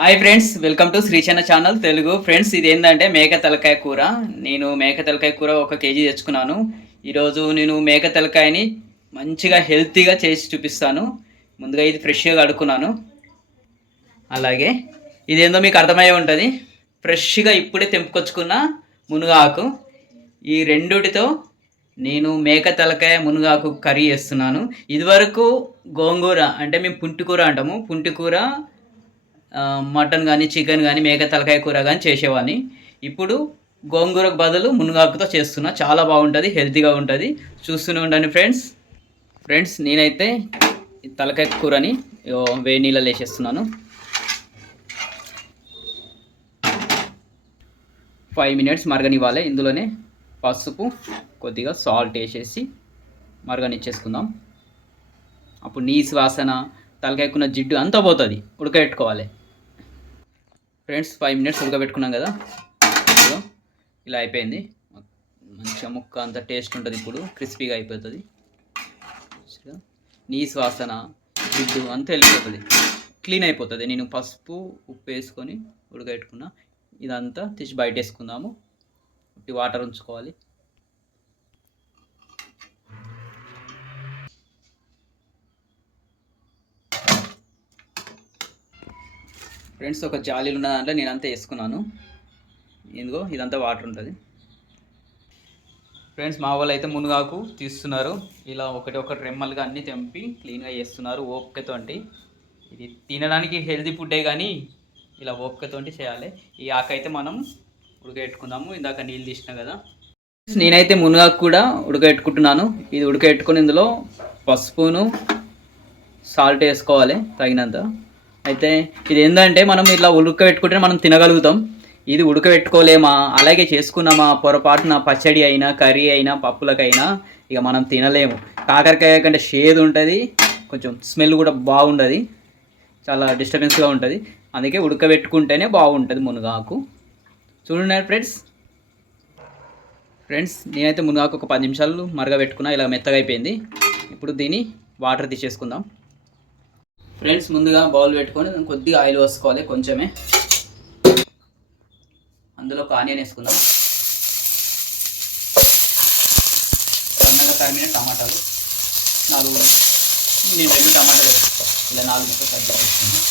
Hi friends, welcome to Srichanna channel Telugu. Friends, ఇదేంటంటే మేక తలకాయ కూర. నేను మేక తలకాయ కూర 1 కేజీ తెచ్చుకున్నాను. ఈరోజు నేను మేక తలకాయని మంచిగా హెల్తీగా చేసి చూపిస్తాను. ముందుగా ఇది ఫ్రెష్‌గా కడుక్కున్నాను. అలాగే ఇదేందో మీకు అర్థమయ్యే ఉంటుంది. ఫ్రెష్‌గా ఇప్పుడే తెంపుకొచ్చుకున్న మునగాకు. ఈ రెండిటితో నేను మేక తలకాయ మునగాకు కర్రీ చేస్తున్నాను. ఇదివరకు గోంగూర అంటే మేము పుంటికూర అంటాము. పుంటికూర మటన్ కానీ, చికెన్ కానీ, మేక తలకాయ కూర కానీ చేసేవాడిని. ఇప్పుడు గోంగూరకు బదులు మునగాకుతో చేస్తున్నా. చాలా బాగుంటుంది, హెల్తీగా ఉంటుంది. చూస్తూనే ఉండండి ఫ్రెండ్స్. నేనైతే ఈ తలకాయ కూరని వేడి నీళ్ళలో వేసేస్తున్నాను. 5 మినిట్స్ మరగనివ్వాలి. ఇందులోనే పసుపు, కొద్దిగా సాల్ట్ వేసేసి మరగనిచ్చేసుకుందాం. అప్పుడు నీసు వాసన, తలకాయకున్న జిడ్డు అంతా పోతుంది. ఉడకబెట్టుకోవాలి ఫ్రెండ్స్. 5 మినిట్స్ ఉడకబెట్టుకున్నాం కదా, ఇలా అయిపోయింది. మంచిగా ముక్క అంత టేస్ట్ ఉంటుంది. ఇప్పుడు క్రిస్పీగా అయిపోతుంది. నీసు వాసన, జిడ్డు అంతా వెళ్ళిపోతుంది, క్లీన్ అయిపోతుంది. నేను పసుపు, ఉప్పు వేసుకొని ఉడకబెట్టుకున్నా. ఇదంతా తీసి బయట వేసుకుందాము. వాటర్ ఉంచుకోవాలి. ఫ్రెండ్స్, ఒక జాలీలు ఉన్న దాంట్లో నేనంతా వేసుకున్నాను. ఇదిగో ఇదంతా వాటర్ ఉంటుంది. ఫ్రెండ్స్, మా వాళ్ళు అయితే మునగాకు తీస్తున్నారు. ఇలా ఒకటి రెమ్మలుగా అన్నీ తెంపి క్లీన్గా చేస్తున్నారు ఓపికతో. ఇది తినడానికి హెల్తీ ఫుడ్డే, కానీ ఇలా ఓపికతో చేయాలి. ఈ ఆకు అయితే మనం ఉడకబెట్టుకుందాము. ఇందాక నీళ్ళు తీసినా కదా. నేనైతే మునగాకు కూడా ఉడకబెట్టుకుంటున్నాను. ఇది ఉడకబెట్టుకొని ఇందులో పసుపును, సాల్ట్ వేసుకోవాలి తగినంత. అయితే ఇది ఏంటంటే మనం ఇట్లా ఉడకబెట్టుకుంటే మనం తినగలుగుతాం. ఇది ఉడకబెట్టుకోలేమా, అలాగే చేసుకున్నామా, పొరపాటున పచ్చడి అయినా, కర్రీ అయినా, పప్పులకైనా ఇక మనం తినలేము. కాకరకాయ కంటే షేదు ఉంటుంది, కొంచెం స్మెల్ కూడా బాగుండదు, చాలా డిస్టర్బెన్స్గా ఉంటుంది. అందుకే ఉడకబెట్టుకుంటేనే బాగుంటుంది మునగాకు. చూడండి ఫ్రెండ్స్, నేనైతే మునగాకు ఒక 10 నిమిషాలు మరగబెట్టుకున్నా. ఇలా మెత్తగా అయిపోయింది. ఇప్పుడు దీన్ని వాటర్ తీసేసుకుందాం. ఫ్రెండ్స్, ముందుగా బౌల్ పెట్టుకొని కొద్దిగా ఆయిల్ వేసుకోవాలి, కొంచెమే. అందులో ఒక ఆనియన్ వేసుకుందాం. సన్నగా తరిమిన టమాటాలు 4. నేను 2 టమాటాలు వేసుకుంటాను. ఇలా 4 ముక్కలు కట్ చేసుకుంటాను.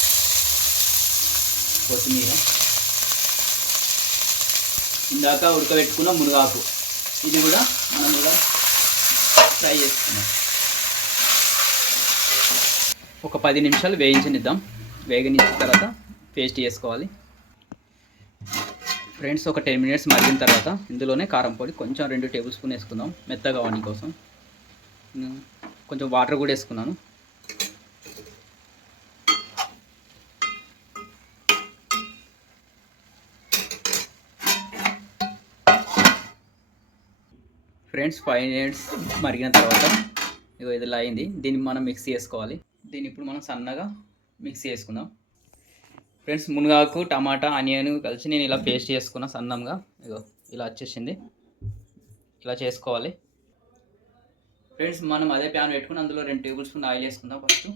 కొత్తిమీర, ఇందాక ఉడకబెట్టుకున్న మునగాకు, ఇది కూడా మనం ఇలా ఫ్రై చేసుకున్నాం. ఒక 10 నిమిషాలు వేయించనిద్దాం. వేగనిచ్చిన తర్వాత పేస్ట్ చేసుకోవాలి. ఫ్రెండ్స్, ఒక 10 మినిట్స్ మరిగిన తర్వాత ఇందులోనే కారం పొడి కొంచెం 2 టేబుల్ స్పూన్ వేసుకుందాం, మెత్తగా అవని కోసం. కొంచెం వాటర్ కూడా వేసుకున్నాను. ఫ్రెండ్స్, 5 మినిట్స్ మరిగిన తర్వాత ఇగో ఇదిలా అయింది. దీన్ని మనం మిక్సీ చేసుకోవాలి. దీన్ని ఇప్పుడు మనం సన్నగా మిక్సీ చేసుకుందాం. ఫ్రెండ్స్, మునగాకు, టమాటా, ఆనియన్ కలిసి నేను ఇలా పేస్ట్ చేసుకున్నా సన్నంగా. ఇగో ఇలా వచ్చేసింది. ఇలా చేసుకోవాలి. ఫ్రెండ్స్, మనం అదే ప్యాన్ పెట్టుకుని అందులో 2 టేబుల్ స్పూన్ ఆయిల్ వేసుకుందాం. ఫస్ట్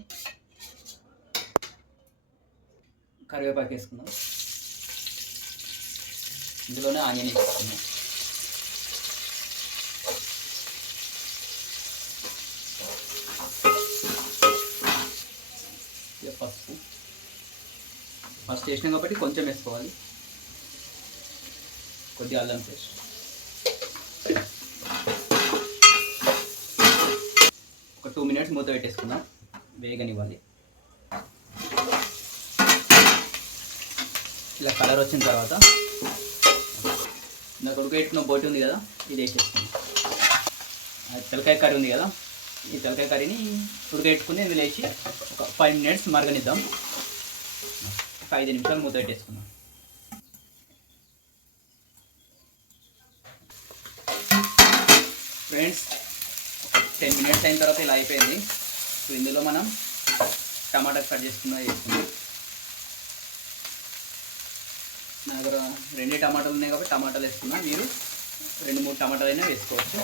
కరివేపాకు వేసుకుందాం. ఇందులోనే ఆనియన్ వేసుకుందాం. పసుపు ఫస్ట్ వేసినాం కాబట్టి కొంచెం వేసుకోవాలి. కొద్దిగా అల్లం పేస్ట్, ఒక 2 మినిట్స్ మూత పెట్టేసుకుందాం, వేగనివ్వాలి. ఇలా కలర్ వచ్చిన తర్వాత నాకు ఉడకబెట్టుకున్న బోటి ఉంది కదా, ఇది వేసేసుకుందాం. తలకాయ కర్రీ ఉంది కదా, ఈ తలకాయ కర్రీని ఉడకబెట్టుకుని ఇందులో వేసి ఒక 5 మినిట్స్ మరగనిద్దాం. ఒక 5 నిమిషాలు మూత పెట్టేసుకుందాం. ఫ్రెండ్స్, 10 మినిట్స్ అయిన తర్వాత ఇలా అయిపోయింది. సో ఇందులో మనం టమాటా కట్ చేసుకున్నది వేసుకుందాం. నా దగ్గర 2 టమాటాలు ఉన్నాయి కాబట్టి టమాటాలు వేసుకున్నా. మీరు 2-3 టమాటాలు అయినా వేసుకోవచ్చు.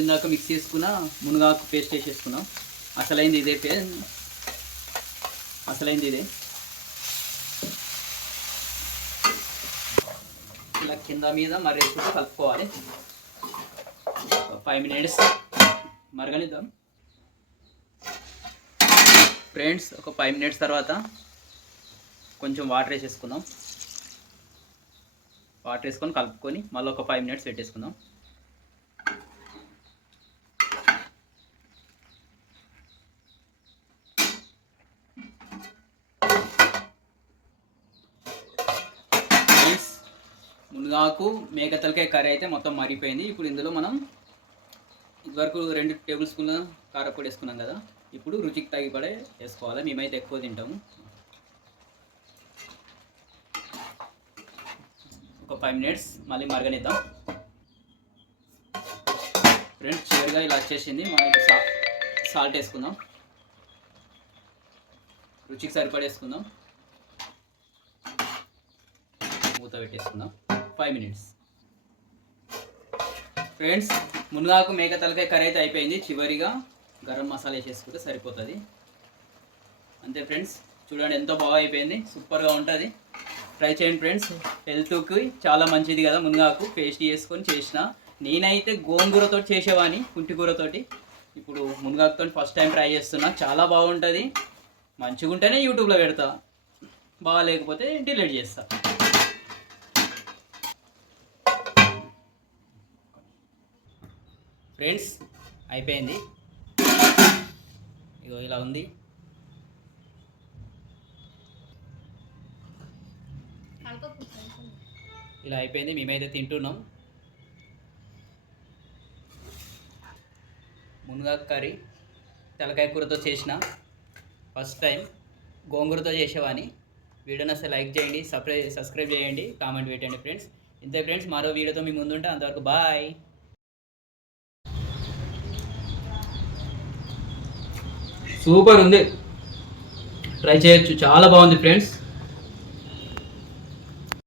ఇందాక మిక్స్ చేసుకున్న మునగాకు పేస్ట్ వేసేసుకున్నాం. అసలైంది ఇదే అసలైంది ఇదే. ఇలా కింద మీద మరేసుకుంటూ కలుపుకోవాలి. 5 మినిట్స్ మరగనిద్దాం ఫ్రెండ్స్. ఒక 5 మినిట్స్ తర్వాత కొంచెం వాటర్ వేసేసుకుందాం. వాటర్ వేసుకొని కలుపుకొని మళ్ళీ ఒక 5 మినిట్స్ పెట్టేసుకుందాం. మునగాకు మేక తలకాయ కర్రీ అయితే మొత్తం మరిగిపోయింది. ఇప్పుడు ఇందులో మనం ఇదివరకు 2 టేబుల్ స్పూన్ల కారపొడి వేసుకున్నాం కదా, ఇప్పుడు రుచికి తగిపడే వేసుకోవాలి. మేమైతే ఎక్కువ తింటాము. ఒక 5 మినిట్స్ మళ్ళీ మరగనిద్దాం ఫ్రెండ్స్. చివరిగా ఇలా వచ్చేసింది. మనకి సాల్ట్ వేసుకుందాం, రుచికి సరిపడేసుకుందాం. మూత పెట్టేసుకుందాం 5 మినిట్స్ ఫ్రెండ్స్. మునగాకు మేక తలకాయ కర్రీ అయితే అయిపోయింది. చివరిగా గరం మసాలా వేసేసుకుంటే సరిపోతుంది. అంతే ఫ్రెండ్స్, చూడండి ఎంతో బాగా అయిపోయింది. సూపర్గా ఉంటుంది. ట్రై చేయండి ఫ్రెండ్స్. హెల్త్కి చాలా మంచిది కదా మునగాకు. పేస్ట్ చేసుకొని చేసిన. నేనైతే గోంగూరతో చేసేవాడిని, కుంటికూరతోటి. ఇప్పుడు మునగాకుతో ఫస్ట్ టైం ట్రై చేస్తున్నా. చాలా బాగుంటుంది. మంచిగా ఉంటేనే యూట్యూబ్లో పెడతా, బాగా లేకపోతే డిలీట్ చేస్తా. ఫ్రెండ్స్ అయిపోయింది. ఇగో ఇలా ఉంది. ఇలా అయిపోయింది. మేమైతే తింటున్నాం. మునగాకు కర్రీ తలకాయ కూరతో చేసిన. ఫస్ట్ టైం గోంగూరతో చేసేవాని. వీడియోని అసలు లైక్ చేయండి, సబ్స్క్రైబ్ చేయండి, కామెంట్ పెట్టండి ఫ్రెండ్స్. ఇంతే ఫ్రెండ్స్, మరో వీడియోతో మీ ముందుంటే అంతవరకు బాయ్. సూపర్ ఉంది, ట్రై చేయొచ్చు. చాలా బాగుంది ఫ్రెండ్స్.